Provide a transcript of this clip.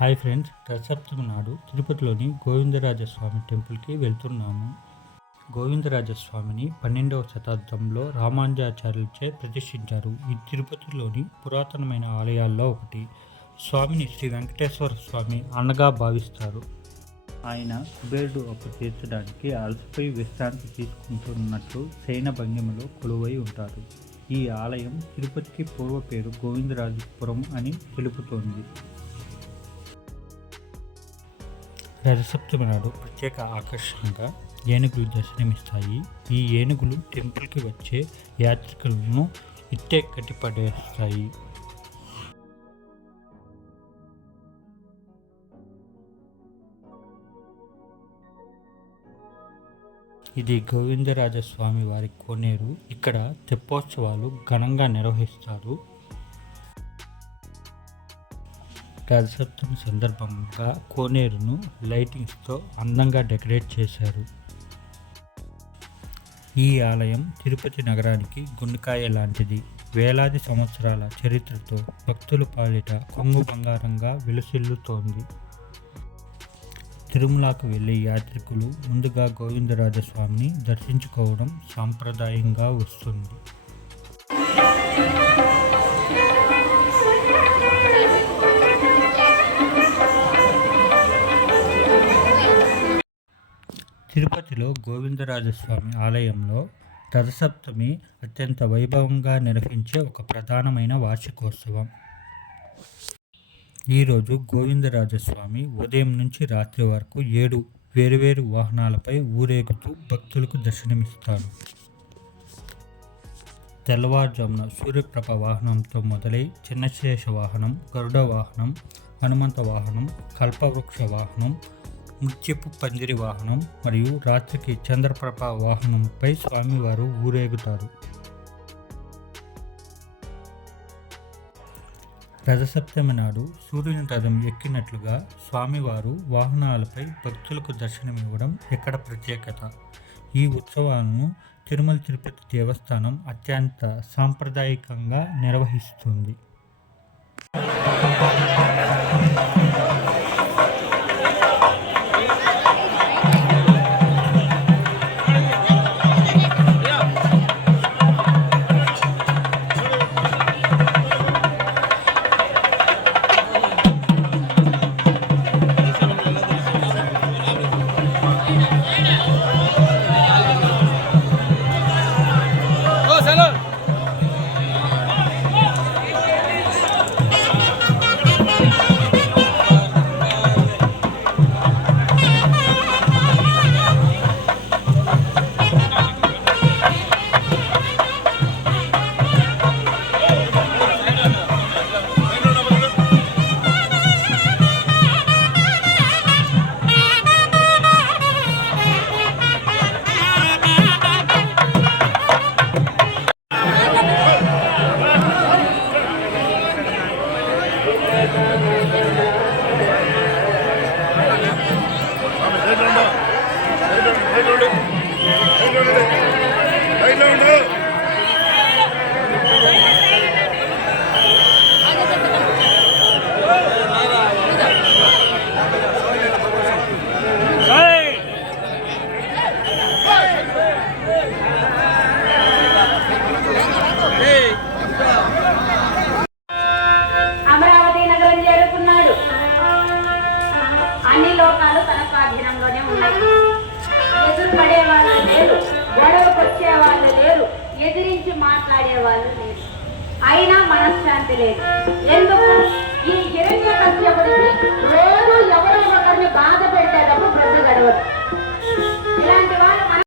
Hi friends, Rathasaptami నాడు తిరుపతిలోని గోవిందరాజస్వామి టెంపుల్కి వెళ్తున్నాము. గోవిందరాజస్వామిని 12వ శతాబ్దంలో రామానుజాచార్యులచే ప్రతిష్ఠించారు. ఇది తిరుపతిలోని పురాతనమైన ఆలయాల్లో ఒకటి. స్వామిని శ్రీ వెంకటేశ్వర స్వామి అన్నగా భావిస్తారు. ఆయన కుబేరుడు అప్పు తీర్చడానికి అలసిపోయి విశ్రాంతి తీసుకుంటున్నట్లు శయన భంగిమలో కొలువై ఉంటారు. ఈ ఆలయం తిరుపతికి పూర్వ పేరు గోవిందరాజపురం అని తెలుపుతోంది. రథసప్తమి నాడు ప్రత్యేక ఆకర్షణగా ఏనుగులు దర్శనమిస్తాయి. ఈ ఏనుగులు టెంపుల్కి వచ్చే యాత్రికులను ఇట్టే కట్టిపడేస్తాయి. ఇది గోవిందరాజస్వామి వారి కోనేరు. ఇక్కడ తెప్పోత్సవాలు ఘనంగా నిర్వహిస్తారు. రథసప్తమి సందర్భంగా కోనేరును లైటింగ్స్తో అందంగా డెకరేట్ చేశారు. ఈ ఆలయం తిరుపతి నగరానికి గుండెకాయ లాంటిది. వేలాది సంవత్సరాల చరిత్రతో భక్తుల పాలిట కొంగు బంగారంగా విలసిల్లుతోంది. తిరుమలకు వెళ్ళే యాత్రికులు ముందుగా గోవిందరాజస్వామిని దర్శించుకోవడం సాంప్రదాయంగా వస్తుంది. తిరుపతిలో గోవిందరాజస్వామి ఆలయంలో రథసప్తమి అత్యంత వైభవంగా నిర్వహించే ఒక ప్రధానమైన వార్షికోత్సవం. ఈరోజు గోవిందరాజస్వామి ఉదయం నుంచి రాత్రి వరకు 7 వేరువేరు వాహనాలపై ఊరేగుతూ భక్తులకు దర్శనమిస్తారు. తెల్లవారుజామున సూర్యప్రభ వాహనంతో మొదలై చిన్నశేష వాహనం, గరుడ వాహనం, హనుమంత వాహనం, కల్పవృక్ష వాహనం, ముత్యపు పందిరి వాహనం మరియు రాత్రికి చంద్రప్రభ వాహనంపై స్వామివారు ఊరేగుతారు. రథసప్తమి నాడు సూర్యుని రథం ఎక్కినట్లుగా స్వామివారు వాహనాలపై భక్తులకు దర్శనమివ్వడం ఇక్కడ ప్రత్యేకత. ఈ ఉత్సవాలను తిరుమల తిరుపతి దేవస్థానం అత్యంత సాంప్రదాయకంగా నిర్వహిస్తుంది. అన్ని లోకాలు తన స్వాధీనంలోనే ఉన్నాయి. ఎదురుపడే వాళ్ళు లేరు, గొడవకు వచ్చే వాళ్ళు లేరు, ఎదిరించి మాట్లాడే వాళ్ళు లేరు. అయినా మనశ్శాంతి లేదు. ఎందుకు? ఈ హిరణ్యకశ్యపుడికి రోజు ఎవరో ఒకరిని బాధ పెడితే తప్ప బృద్ధ గడవదు.